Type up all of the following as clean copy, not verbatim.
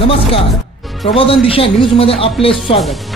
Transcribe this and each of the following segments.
नमस्कार, प्रबोधन दिशा न्यूज मध्ये आपले स्वागत।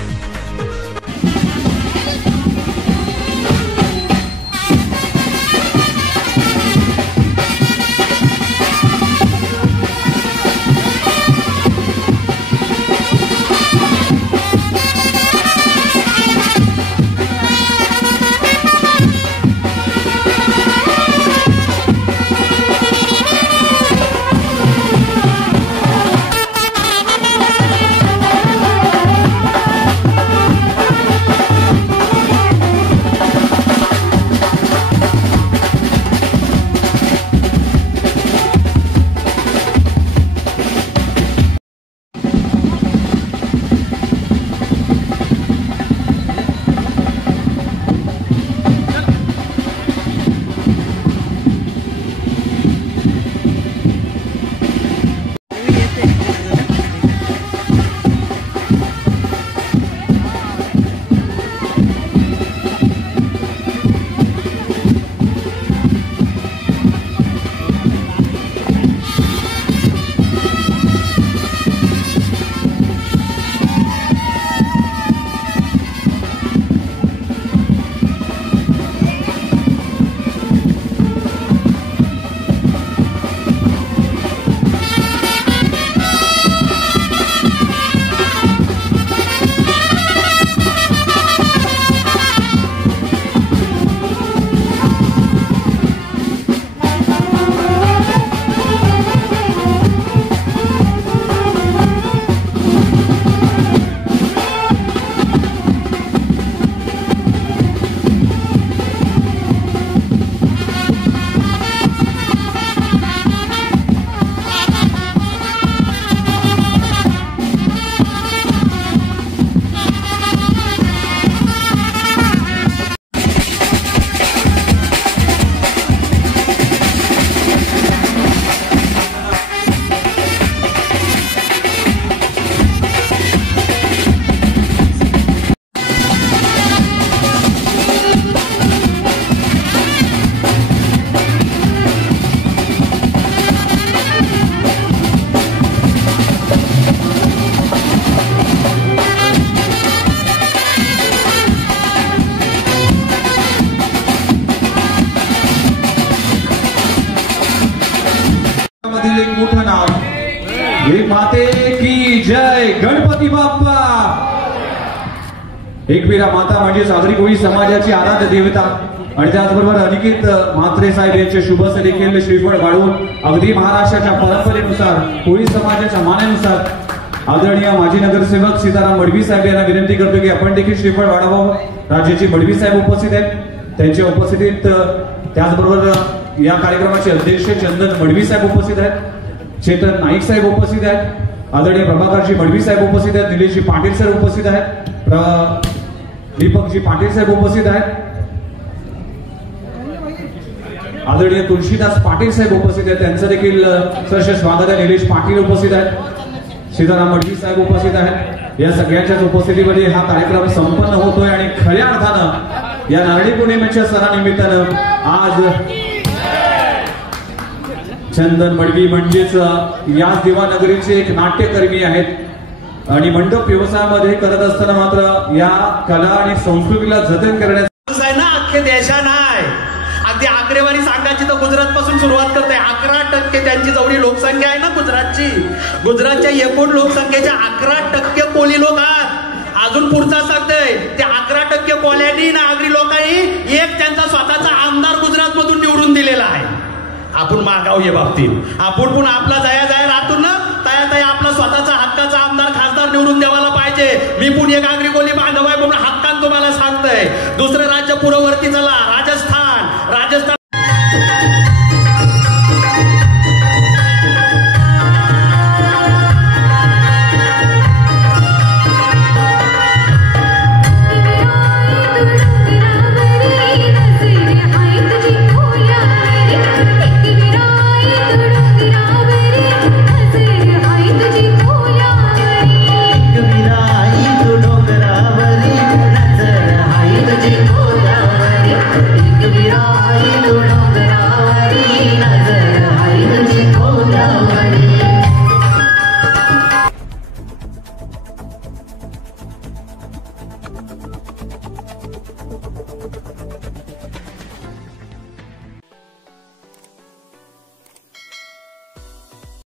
एक मोठं नाव, एक माते की जय, गणपती बाप्पा। एकविरा माता म्हणजे सागरी कोळी समाजाची आराध्य देवता आणि त्याचबरोबर अनिकेत म्हात्रे साहेब यांचे शुभ सण देखील श्रीफळ वाढवून अगदी महाराष्ट्राच्या परंपरेनुसार कोळी समाजाच्या मानानुसार आदरणीय माजी नगरसेवक सीताराम मडवी साहेब यांना विनंती करतो की आपण देखील श्रीफळ वाढवावं। राज्याचे मडवी साहेब उपस्थित आहेत, त्यांच्या उपस्थितीत त्याचबरोबर या कार्यक्रमाचे अध्यक्ष चंदन मडवी साहेब उपस्थित आहेत, चेतन नाईक साहेब उपस्थित आहेत, आदरणीय प्रभाकरजी मडवी साहेब उपस्थित आहेत, निलेशजी पाटील सर उपस्थित आहेत, दीपकजी पाटील साहेब उपस्थित आहेत, आदरणीय तुलसीदास पाटील साहेब उपस्थित आहेत, त्यांचं देखील सहर्ष स्वागत आहे। निलेश पाटील उपस्थित आहेत, सीताराम मडवी साहेब उपस्थित आहेत। या सगळ्यांच्याच उपस्थितीमध्ये हा कार्यक्रम संपन्न होतोय आणि खऱ्या अर्थानं या नारळी पौर्णिमेच्या सणानिमित्तानं आज चंदन मडवी म्हणजेच याच दिवानगरीचे एक नाट्यकर्मी आहेत आणि मंडप व्यवसायामध्ये करत असताना मात्र या कला आणि संस्कृतीला जतन करण्याचं आहे ना अख्खे देशा नाही। अगदी आकडेवारी सांगायची तर गुजरात पासून सुरुवात करते। 11% त्यांची जेवढी लोकसंख्या आहे ना गुजरातची, गुजरातच्या एकूण लोकसंख्येच्या 11% कोळी लोक आहेत। अजून पुढचा सांगतोय ते 11% कोल्यांनी ना आगरी लोकांनी एक त्यांचा स्वतःचा आमदार गुजरात मधून निवडून दिलेला आहे। आपण मागाव या बाबतीत आपण पण आपला जाया राहतो ना तया आपला स्वतःचा हक्काचा आमदार खासदार निवडून द्यावाला पाहिजे। मी पण एक आगरी कोळी बांधव आहे म्हणून हक्कान तुम्हाला सांगतोय। दुसरं राज्य पुढवरती